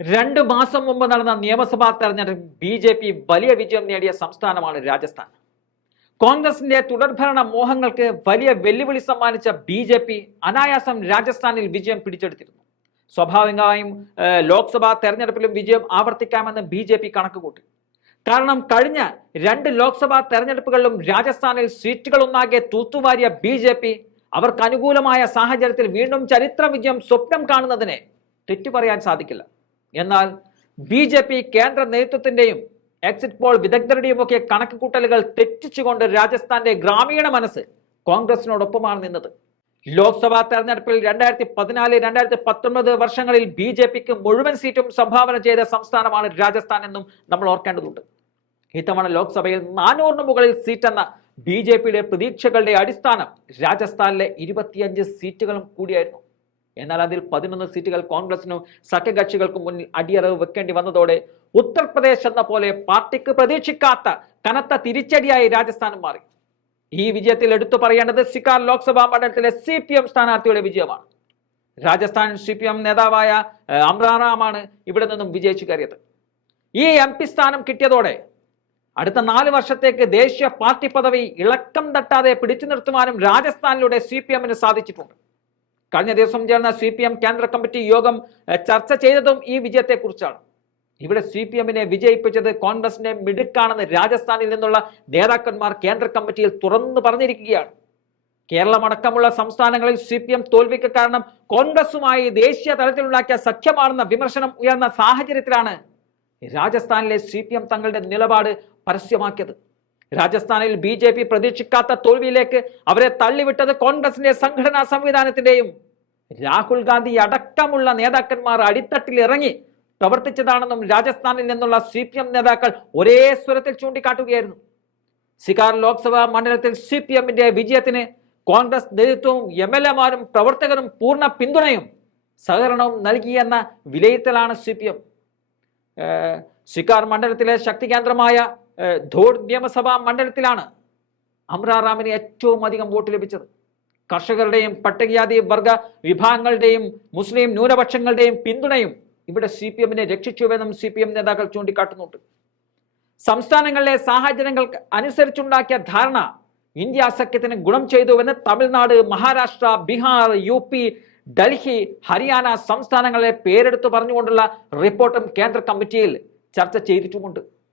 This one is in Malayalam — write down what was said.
രണ്ട് മാസം മുമ്പ് നടന്ന നിയമസഭാ തെരഞ്ഞെടുപ്പിൽ ബി ജെ പി വലിയ വിജയം നേടിയ സംസ്ഥാനമാണ് രാജസ്ഥാൻ. കോൺഗ്രസിന്റെ തുടർഭരണ മോഹങ്ങൾക്ക് വലിയ വെല്ലുവിളി സമ്മാനിച്ച ബി ജെ പി അനായാസം രാജസ്ഥാനിൽ വിജയം പിടിച്ചെടുത്തിരുന്നു. സ്വാഭാവികമായും ലോക്സഭാ തെരഞ്ഞെടുപ്പിലും വിജയം ആവർത്തിക്കാമെന്ന് ബി ജെ പി കണക്കുകൂട്ടി. കാരണം കഴിഞ്ഞ രണ്ട് ലോക്സഭാ തെരഞ്ഞെടുപ്പുകളിലും രാജസ്ഥാനിൽ സീറ്റുകളൊന്നാകെ തൂത്തുവാരിയ ബി ജെ പി അവർക്ക് അനുകൂലമായ സാഹചര്യത്തിൽ വീണ്ടും ചരിത്ര വിജയം സ്വപ്നം കാണുന്നതിനെ തെറ്റു പറയാൻ സാധിക്കില്ല. എന്നാൽ ബി ജെ പി കേന്ദ്ര നേതൃത്വത്തിന്റെയും എക്സിറ്റ് പോൾ വിദഗ്ധരുടെയും ഒക്കെ കണക്ക് കൂട്ടലുകൾ തെറ്റിച്ചുകൊണ്ട് രാജസ്ഥാന്റെ ഗ്രാമീണ മനസ്സ് കോൺഗ്രസിനോടൊപ്പമാണ് നിന്നത്. ലോക്സഭാ തെരഞ്ഞെടുപ്പിൽ രണ്ടായിരത്തി പതിനാല് രണ്ടായിരത്തി പത്തൊൻപത് വർഷങ്ങളിൽ ബി ജെ പിക്ക് മുഴുവൻ സീറ്റും സംഭാവന ചെയ്ത സംസ്ഥാനമാണ് രാജസ്ഥാൻ എന്നും നമ്മൾ ഓർക്കേണ്ടതുണ്ട്. ഇത്തവണ ലോക്സഭയിൽ നാനൂറിന് മുകളിൽ സീറ്റെന്ന ബി ജെ പിയുടെ പ്രതീക്ഷകളുടെ അടിസ്ഥാനം രാജസ്ഥാനിലെ ഇരുപത്തിയഞ്ച് സീറ്റുകളും കൂടിയായിരുന്നു. എന്നാൽ അതിൽ പതിനൊന്ന് സീറ്റുകൾ കോൺഗ്രസിനും സഖ്യകക്ഷികൾക്കും മുന്നിൽ അടിയറവ് വെക്കേണ്ടി വന്നതോടെ ഉത്തർപ്രദേശ് എന്ന പോലെ പാർട്ടിക്ക് പ്രതീക്ഷിക്കാത്ത കനത്ത തിരിച്ചടിയായി രാജസ്ഥാനും മാറി. ഈ വിജയത്തിൽ എടുത്തു പറയേണ്ടത് സിക്കാർ ലോക്സഭാ മണ്ഡലത്തിലെ സി പി എം സ്ഥാനാർത്ഥിയുടെ വിജയമാണ്. രാജസ്ഥാൻ സി പി എം നേതാവായ അമ്രാറാമാണ് ഇവിടെ നിന്നും വിജയിച്ചു കയറിയത്. ഈ എം പി സ്ഥാനം കിട്ടിയതോടെ അടുത്ത നാല് വർഷത്തേക്ക് ദേശീയ പാർട്ടി പദവി ഇളക്കം തട്ടാതെ പിടിച്ചു നിർത്തുവാനും രാജസ്ഥാനിലൂടെ സി പി എമ്മിന് സാധിച്ചിട്ടുണ്ട്. കഴിഞ്ഞ ദിവസം ചേർന്ന സി പി എം കേന്ദ്ര കമ്മിറ്റി യോഗം ചർച്ച ചെയ്തതും ഈ വിജയത്തെക്കുറിച്ചാണ്. ഇവിടെ സി പി എമ്മിനെ വിജയിപ്പിച്ചത് കോൺഗ്രസിന്റെ മിടുക്കാണെന്ന് രാജസ്ഥാനിൽ നിന്നുള്ള നേതാക്കന്മാർ കേന്ദ്ര കമ്മിറ്റിയിൽ തുറന്നു പറഞ്ഞിരിക്കുകയാണ്. കേരളമടക്കമുള്ള സംസ്ഥാനങ്ങളിൽ സി പി എം തോൽവിക്ക് കാരണം കോൺഗ്രസുമായി ദേശീയ തലത്തിലുണ്ടാക്കിയ സഖ്യമാണെന്ന വിമർശനം ഉയർന്ന സാഹചര്യത്തിലാണ് രാജസ്ഥാനിലെ സി പി എം തങ്ങളുടെ നിലപാട് പരസ്യമാക്കിയത്. രാജസ്ഥാനിൽ ബി ജെ പി പ്രതീക്ഷിക്കാത്ത തോൽവിയിലേക്ക് അവരെ തള്ളിവിട്ടത് കോൺഗ്രസിന്റെ സംഘടനാ സംവിധാനത്തിന്റെയും. രാഹുൽ ഗാന്ധി അടക്കമുള്ള നേതാക്കന്മാർ അടിത്തട്ടിൽ ഇറങ്ങി പ്രവർത്തിച്ചതാണെന്നും രാജസ്ഥാനിൽ നിന്നുള്ള സി പി എം നേതാക്കൾ ഒരേ സ്വരത്തിൽ ചൂണ്ടിക്കാട്ടുകയായിരുന്നു. സികാർ ലോക്സഭാ മണ്ഡലത്തിൽ സി പി എമ്മിന്റെ വിജയത്തിന് കോൺഗ്രസ് നേതൃത്വവും എം എൽ എമാരും പ്രവർത്തകരും പൂർണ പിന്തുണയും സഹകരണവും നൽകിയെന്ന വിലയിരുത്തലാണ് സി പി എം. സിക്കാർ മണ്ഡലത്തിലെ ശക്തി കേന്ദ്രമായ ധോഡ് നിയമസഭാ മണ്ഡലത്തിലാണ് അമ്രാറാമിന് ഏറ്റവും അധികം വോട്ട് ലഭിച്ചത്. കർഷകരുടെയും പട്ടികജാതി വർഗ വിഭാഗങ്ങളുടെയും മുസ്ലിം ന്യൂനപക്ഷങ്ങളുടെയും പിന്തുണയും ഇവിടെ സി പി എമ്മിനെ രക്ഷിച്ചുവെന്നും സി പി എം നേതാക്കൾ ചൂണ്ടിക്കാട്ടുന്നുണ്ട്. സംസ്ഥാനങ്ങളിലെ സാഹചര്യങ്ങൾക്ക് അനുസരിച്ചുണ്ടാക്കിയ ധാരണ ഇന്ത്യ സഖ്യത്തിന് ഗുണം ചെയ്തുവെന്ന് തമിഴ്നാട് മഹാരാഷ്ട്ര ബീഹാർ യു പി ഡൽഹി ഹരിയാന സംസ്ഥാനങ്ങളെ പേരെടുത്തു പറഞ്ഞുകൊണ്ടുള്ള റിപ്പോർട്ടും കേന്ദ്ര കമ്മിറ്റിയിൽ ചർച്ച ചെയ്തിട്ടുമുണ്ട്.